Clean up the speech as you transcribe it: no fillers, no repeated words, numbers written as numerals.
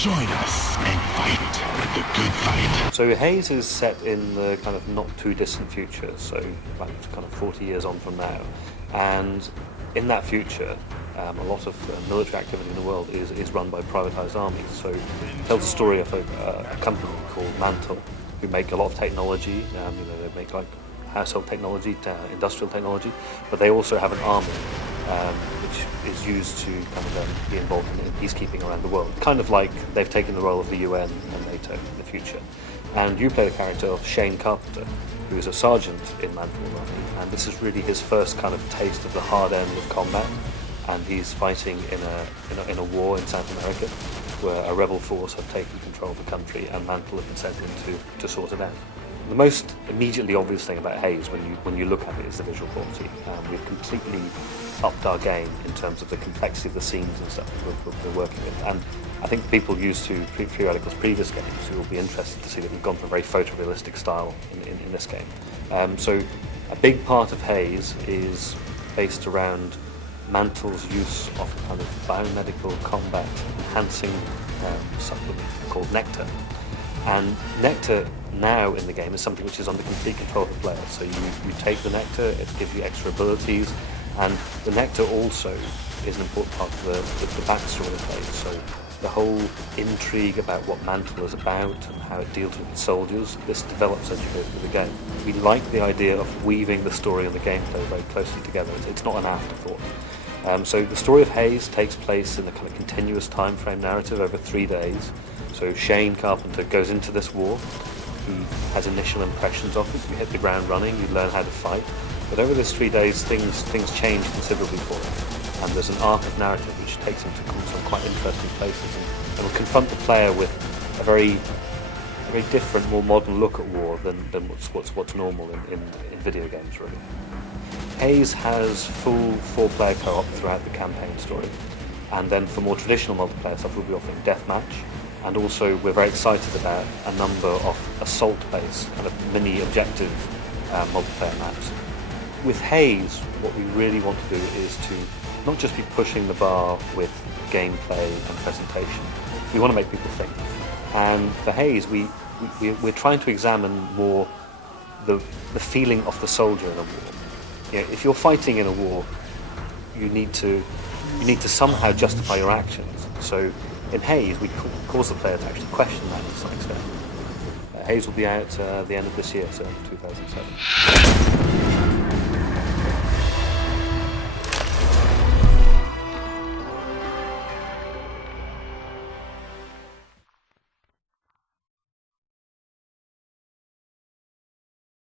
Join us and fight the good fight. So Haze is set in the kind of not too distant future, so about kind of 40 years on from now. And in that future, a lot of military activity in the world is run by privatized armies. So it tells the story of a company called Mantle, who make a lot of technology. They make like household technology, industrial technology, but they also have an army which is used to kind of be involved in peacekeeping around the world. Kind of like they've taken the role of the UN and NATO in the future. And you play the character of Shane Carpenter, who is a sergeant in Mantle Army, and this is really his first kind of taste of the hard end of combat. And he's fighting in a war in South America, where a rebel force have taken control of the country, and Mantle have been sent in to sort it out. The most immediately obvious thing about Haze when you look at it is the visual quality. We've completely upped our game in terms of the complexity of the scenes and stuff that we're working with. And I think people used to Free Radical's previous games who will be interested to see that we've gone for a very photorealistic style in this game. So a big part of Haze is based around Mantle's use of kind of biomedical combat enhancing supplement called Nectar. And Nectar now in the game is something which is under complete control of the player. So you take the Nectar, it gives you extra abilities, and the Nectar also is an important part of the backstory of the play. So the whole intrigue about what Mantle is about and how it deals with its soldiers, this develops as you go through the game. We like the idea of weaving the story and the gameplay very closely together. It's not an afterthought. So the story of Haze takes place in a kind of continuous time frame narrative over 3 days. So Shane Carpenter goes into this war. He has initial impressions of it. You hit the ground running, you learn how to fight. But over those 3 days, things change considerably for him. And there's an arc of narrative which takes him to some quite interesting places and will confront the player with a very different, more modern look at war than what's normal in video games, really. Haze has full 4-player co-op throughout the campaign story, and then for more traditional multiplayer stuff we'll be offering deathmatch, and also we're very excited about a number of assault-based kind of mini objective multiplayer maps. With Haze, what we really want to do is to not just be pushing the bar with gameplay and presentation. We want to make people think. And for Haze, we're trying to examine more the feeling of the soldier in a war. If you're fighting in a war, you need to somehow justify your actions. So in Haze, we cause the player to actually question that to some extent. Haze will be out the end of this year, so 2007.